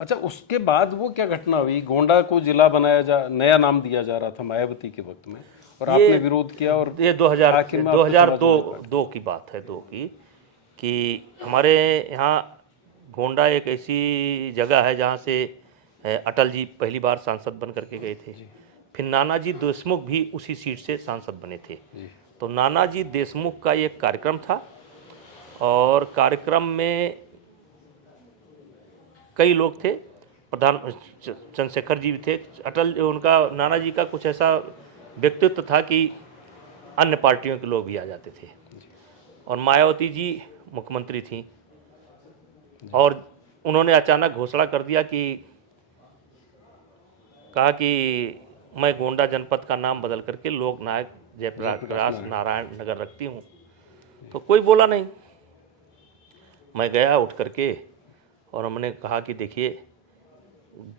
अच्छा, उसके बाद वो क्या घटना हुई? गोंडा को जिला नया नाम दिया जा रहा था मायावती के वक्त में, और आपने विरोध किया, और ये 2000 आखिर में आपको चला जाना पड़ा। दो की बात है, दो की, कि हमारे यहाँ गोंडा एक ऐसी जगह है जहाँ से अटल जी पहली बार सांसद बन करके गए थे। फिर नानाजी देशमुख भी उसी सीट से सांसद बने थे। तो नानाजी देशमुख का एक कार्यक्रम था, और कार्यक्रम में कई लोग थे, प्रधान चंद्रशेखर जी भी थे, अटल उनका नानाजी का कुछ ऐसा व्यक्तित्व था कि अन्य पार्टियों के लोग भी आ जाते थे। और मायावती जी मुख्यमंत्री थी, और उन्होंने अचानक घोषणा कर दिया कि कहा कि मैं गोंडा जनपद का नाम बदल करके लोक नायक जयप्रकाश नारायण नगर रखती हूँ। तो कोई बोला नहीं। मैं गया उठ करके, और हमने कहा कि देखिए,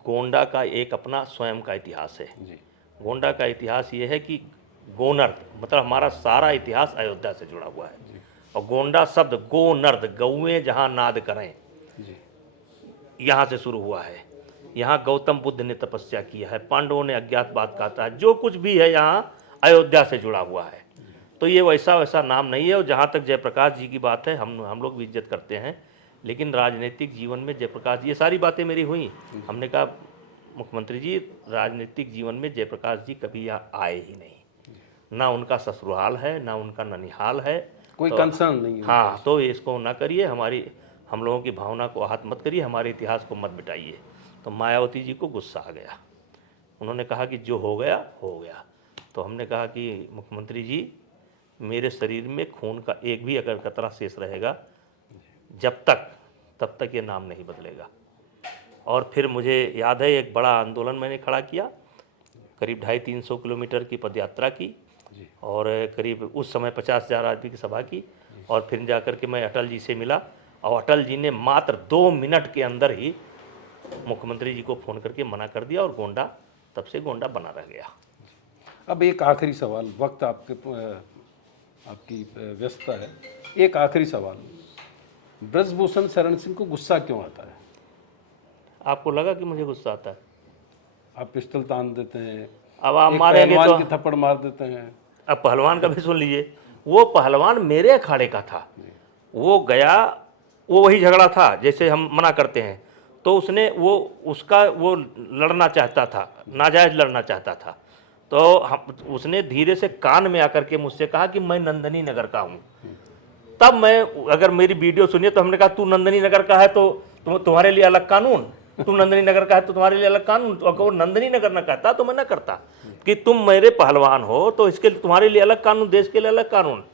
गोंडा का एक अपना स्वयं का इतिहास है। गोंडा का इतिहास ये है कि गोनर्द, मतलब हमारा सारा इतिहास अयोध्या से जुड़ा हुआ है। और गोंडा शब्द गोनर्द, गौएं जहाँ नाद करें, यहाँ से शुरू हुआ है। यहाँ गौतम बुद्ध ने तपस्या किया है, पांडवों ने अज्ञातवास काटा है, जो कुछ भी है यहाँ अयोध्या से जुड़ा हुआ है। तो ये वैसा नाम नहीं है। और जहाँ तक जयप्रकाश जी की बात है, हम लोग भी इज्जत करते हैं, लेकिन राजनीतिक जीवन में जयप्रकाश, ये सारी बातें मेरी हुई। हमने कहा मुख्यमंत्री जी, राजनीतिक जीवन में जयप्रकाश जी कभी यहाँ आए ही नहीं, ना उनका ससुराल है, ना उनका ननिहाल है, कोई कंसर्न नहीं है। हाँ, तो इसको ना करिए, हम लोगों की भावना को आहत मत करिए, हमारे इतिहास को मत मिटाइए। तो मायावती जी को गुस्सा आ गया। उन्होंने कहा कि जो हो गया हो गया। तो हमने कहा कि मुख्यमंत्री जी, मेरे शरीर में खून का एक भी अगर कतरा शेष रहेगा तब तक ये नाम नहीं बदलेगा। और फिर मुझे याद है, एक बड़ा आंदोलन मैंने खड़ा किया, करीब 250-300 किलोमीटर की पदयात्रा की, और करीब उस समय 50,000 आदमी की सभा की। और फिर जाकर के मैं अटल जी से मिला, और अटल जी ने मात्र 2 मिनट के अंदर ही मुख्यमंत्री जी को फ़ोन करके मना कर दिया, और गोंडा तब से गोंडा बना रह गया। अब एक आखिरी सवाल, वक्त आपकी व्यस्तता है, एक आखिरी सवाल, ब्रजभूषण शरण सिंह को गुस्सा क्यों आता है? आपको लगा कि मुझे गुस्सा आता है? आप पिस्टल तान देते हैं, अब आप एक मारेंगे पहलवान तो की थप्पड़ मार देते हैं। अब पहलवान का भी सुन लीजिए। वो पहलवान मेरे अखाड़े का था, वो गया, वो वही झगड़ा था जैसे हम मना करते हैं। तो उसने वो लड़ना चाहता था, नाजायज लड़ना चाहता था। तो उसने धीरे से कान में आकर के मुझसे कहा कि मैं नंदनी नगर का हूँ। तब मैं, अगर मेरी वीडियो सुनिए, तो हमने कहा तू नंदनी नगर का है तो तुम्हारे लिए अलग कानून, तुम नंदनी नगर का है तो तुम्हारे लिए अलग कानून। तो अगर वो नंदनी नगर न कहता तो मैं न करता कि तुम मेरे पहलवान हो, तो इसके तुम्हारे लिए अलग कानून, देश के लिए अलग कानून।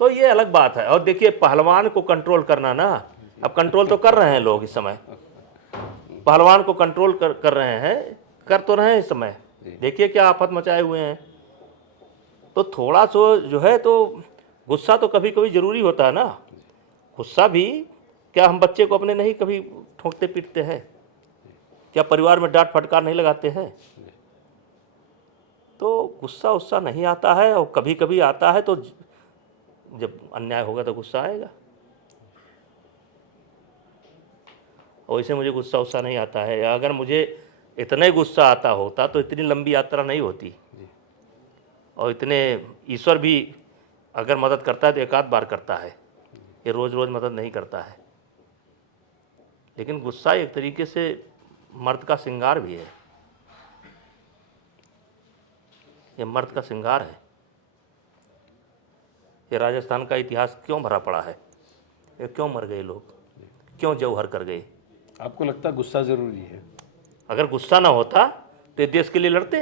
तो ये अलग बात है। और देखिए, पहलवान को कंट्रोल करना ना, अब कंट्रोल तो कर रहे हैं लोग इस समय, पहलवान को कंट्रोल कर रहे हैं, कर तो रहे हैं इस समय। देखिए क्या आफत मचाए हुए हैं। तो थोड़ा सा जो है, तो गुस्सा तो कभी कभी जरूरी होता है ना। गुस्सा भी, क्या हम बच्चे को अपने नहीं कभी ठोकते पीटते हैं? क्या परिवार में डांट फटकार नहीं लगाते हैं? तो गुस्सा उस्सा नहीं आता है, और कभी कभी आता है, तो जब अन्याय होगा तो गुस्सा आएगा। वैसे मुझे गुस्सा उस्सा नहीं आता है। अगर मुझे इतना ही गुस्सा आता होता तो इतनी लंबी यात्रा नहीं होती, और इतने, ईश्वर भी अगर मदद करता है तो एक आध बार करता है, ये रोज़ रोज़ मदद नहीं करता है। लेकिन गुस्सा एक तरीके से मर्द का श्रृंगार भी है, ये मर्द का श्रृंगार है। ये राजस्थान का इतिहास क्यों भरा पड़ा है? ये क्यों मर गए लोग, क्यों जौहर कर गए? आपको लगता है गुस्सा जरूरी है? अगर गुस्सा ना होता तो देश के लिए लड़ते।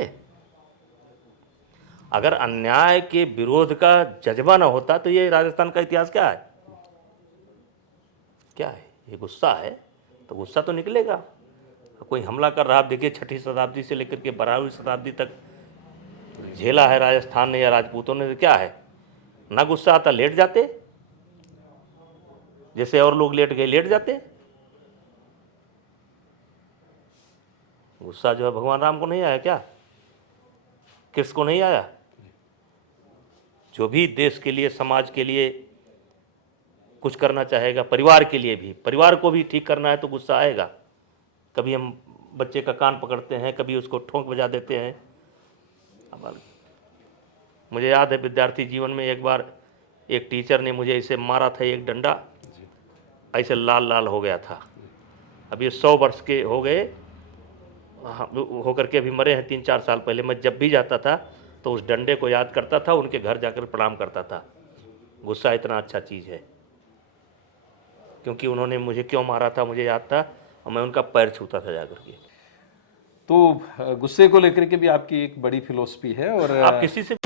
अगर अन्याय के विरोध का जज्बा ना होता तो ये राजस्थान का इतिहास क्या है? क्या है? ये गुस्सा है, तो गुस्सा तो निकलेगा। कोई हमला कर रहा, आप देखिए 6वीं शताब्दी से लेकर के 12वीं शताब्दी तक झेला है राजस्थान ने या राजपूतों ने, तो क्या है? ना गुस्सा आता लेट जाते, जैसे और लोग लेट गए लेट जाते। गुस्सा जो है भगवान राम को नहीं आया क्या? कृष्ण को नहीं आया? जो भी देश के लिए, समाज के लिए कुछ करना चाहेगा, परिवार के लिए भी, परिवार को भी ठीक करना है, तो गुस्सा आएगा। कभी हम बच्चे का कान पकड़ते हैं, कभी उसको ठोंक बजा देते हैं। अब मुझे याद है विद्यार्थी जीवन में एक बार एक टीचर ने मुझे ऐसे मारा था, एक डंडा ऐसे लाल लाल हो गया था। अब ये 100 वर्ष के हो गए होकर के अभी मरे हैं 3-4 साल पहले। मैं जब भी जाता था तो उस डंडे को याद करता था, उनके घर जाकर प्रणाम करता था। गुस्सा इतना अच्छा चीज़ है, क्योंकि उन्होंने मुझे क्यों मारा था मुझे याद था, और मैं उनका पैर छूता था जाकर के। तो गुस्से को लेकर के भी आपकी एक बड़ी फिलॉसफी है। और आप किसी से